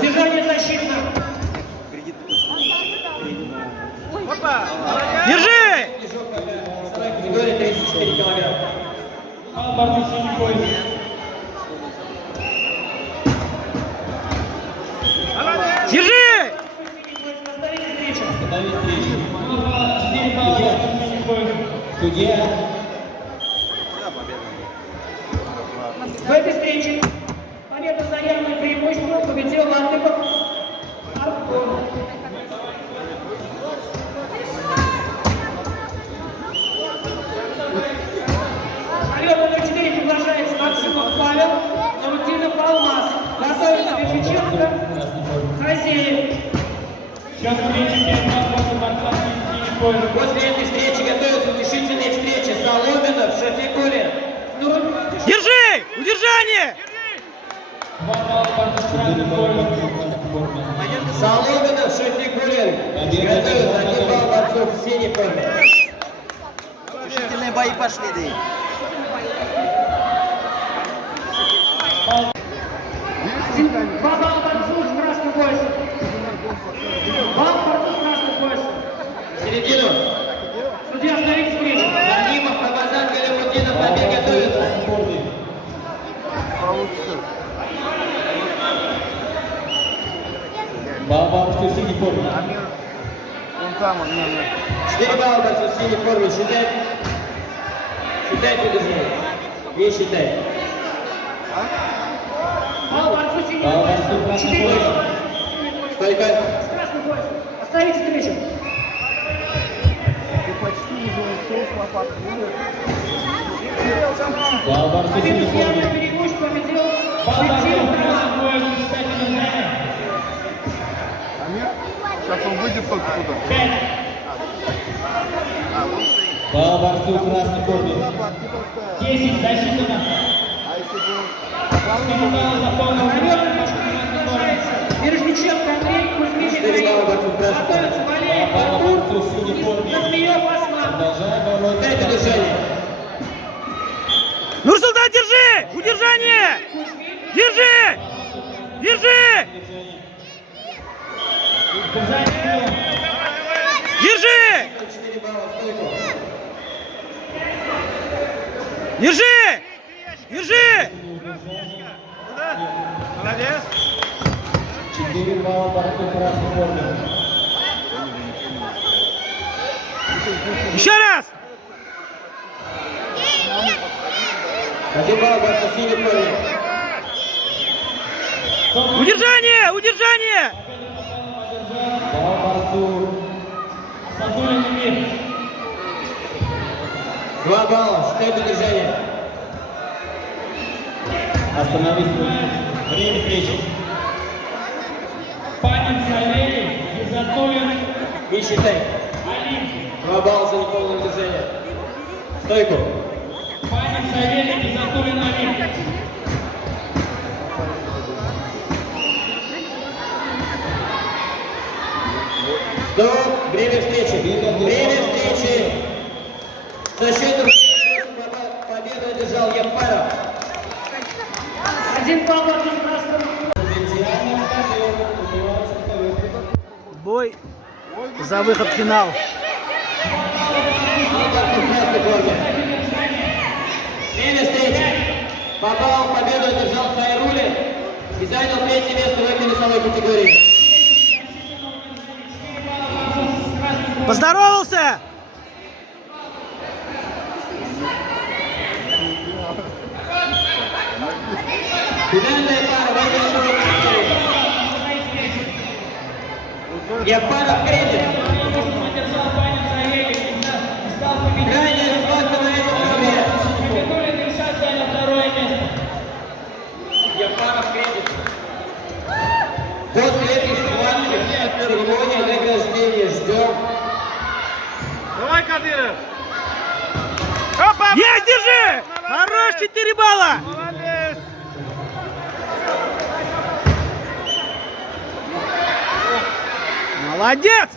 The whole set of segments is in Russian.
Удержание защитно. Держи! Вторая категория 34 килограмма. Держи! Судья. В этой встрече победу за явным преимуществом победил Латыков Артур. Ковер номер 4 приглашается Максимов Павел, Наутинов Алмаз. Готовится Вишиченко, Хазеев. После этой встречи готовятся утешительные встречи Соломинов, Шафикулин. Держи! Удержание! Соломинов, Шафикулин. Готовятся 1 балл борцов в синей форме. Решительные бои пошли, да. Два балла борцу с красным поясом. Балл борцу с красным поясом. Середину. Судья, остановите встречу. Наримов, Рамазан, Галимудинов, побег готовится. Балл борцу в синей форме. Вон там он, нет. 4 балла борцу в синей форме. Считай. Считай, удерживай. Не считай. Балл борцу в синей Балл борцу в поясом. красном 4 поясе. балла. Стойка. С красным поясом. Остановите встречу. Ты почти уже ушел с лопатой. Балл борцу в Победу синей с явным форме. преимуществом победил Валентин Роман. Сейчас он выйдет только туда. Балл борцу в красной форме. Лопатки поставил. 10 засчитано. А если бы он... Минимал за полную Мирошниченко, Андрей, Кузьмин, 4 балла борцу в красной форме. Готовится Валерий, Балл Артур, борцу в синей форме. Кузьмиев, Осман. Продолжаем бороться. Дайте движение. Нурсултан, держи! Удержание! Держи! Держи! Держи! 4 балла, стойку. Держи! Держи! 4 балла борцу в красной форме. Еще раз! 1 балл борцу в синей форме. Удержание! Удержание! Балл борцу. 2 балла, считайте движение. Остановись. Время встречи. Панин, Савелий, Изатулин, Не считай. Олимпий. 2 балла за неполное движение. Стойку. Панин, Савелий, Изатулин, Олимпий. Стоп. Время встречи. Время встречи. За счетом победу одержал Япаров. 1 балл борцу с красным. Бой за выход в финал. Время встречи. Попал, победу одержал Хайрулин и занял 3-е место в этой весовой категории. Поздоровался! Финальная пара в этой весовой категории. Япаров Кредит. Одержал Панин, Савелий и стал победителем. Крайняя схватка на этом турнире. Изатулин Ильшат занял 2-е место. Япаров Кредит. После этой схватки церемония награждения. Ждем. Давай, Кадыров! Есть, держи! Хорош, 4 балла! Молодец! Молодец!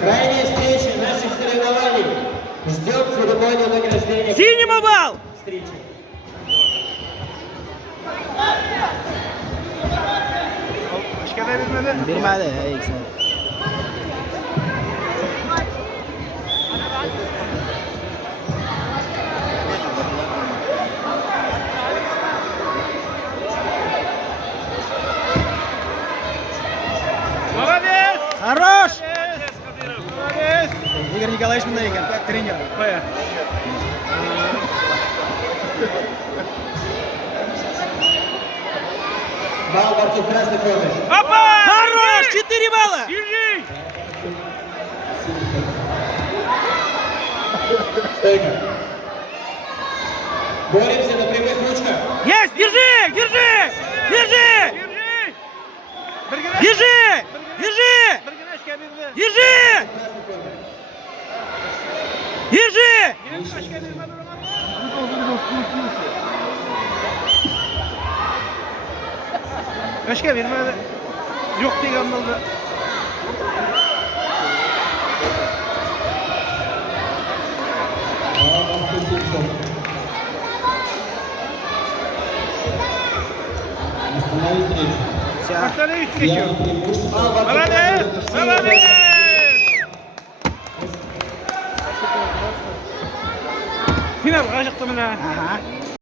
Крайняя встреча наших соревнований. Ждем церемонию награждения. Синему бал! Встречи. Vermedi. Бермәді. Иксен. Молодец! Хорош! Молодец! Игорь Николаевич мындай екен, тренер. Қоя. Балл борцов красной формы. Опа! Хорош! 4 балла! Держи! Стойка. Боремся на прямых ручках. Есть! Держи! Держи! Держи! Держи! Біргенеш! Держи! Держи! Біргенешке берді. Держи! Красной форме. Держи! Біргенешке бермеді Роман. Эшке бермеді. Жоқ деген болды. Балл борцов Симцов. Останови встречу. Все. Останови встречу. Явно преимущество. Балл борцов Молодец! Молодец! Финал ғашықты мына. Ага.